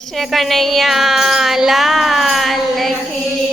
Krishna Kanaiya Lal key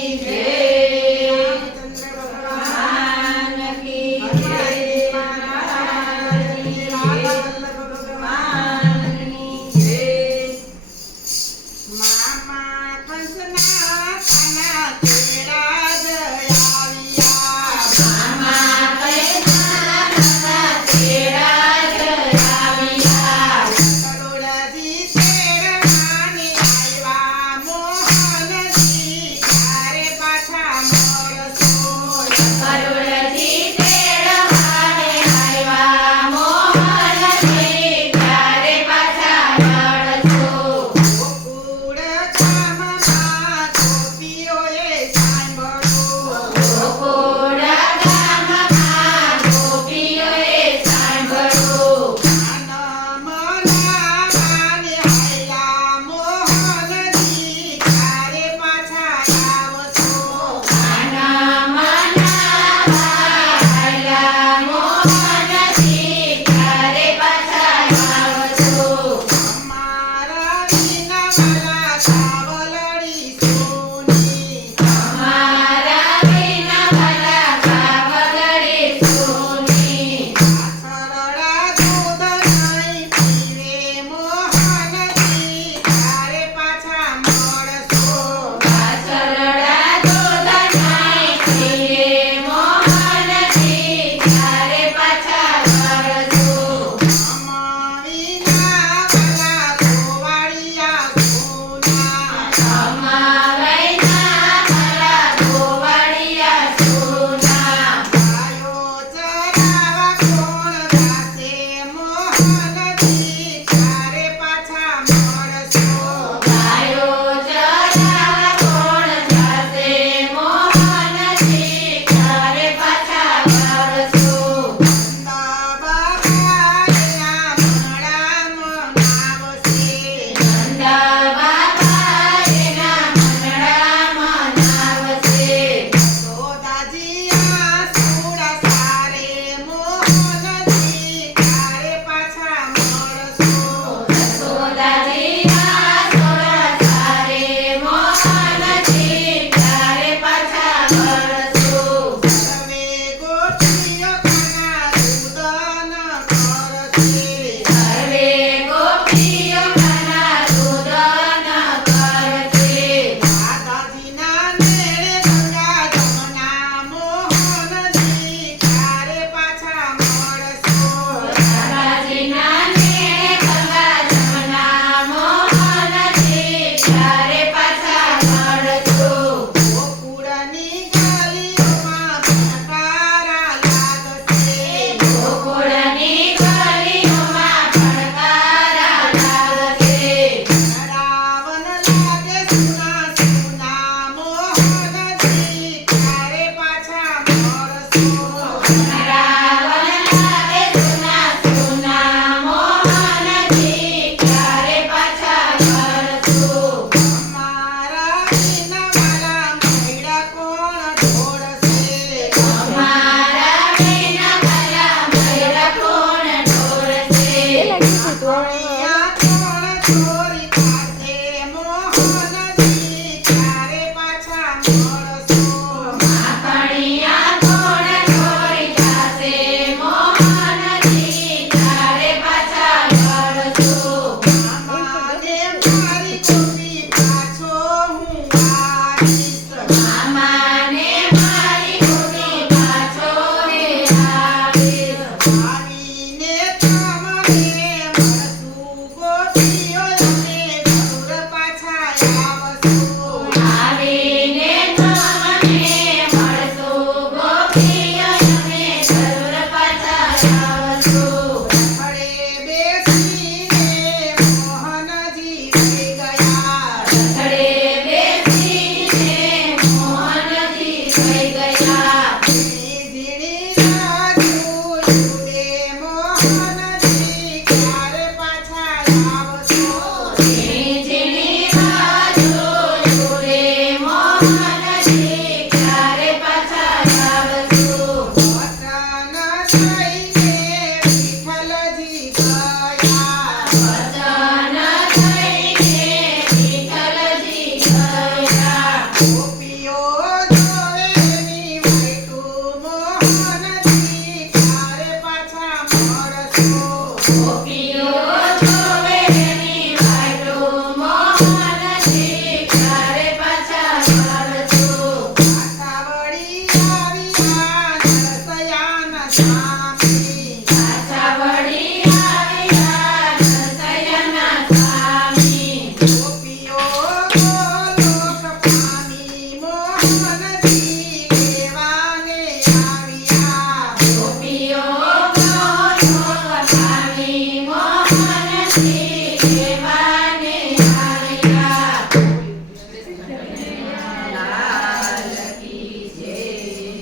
I was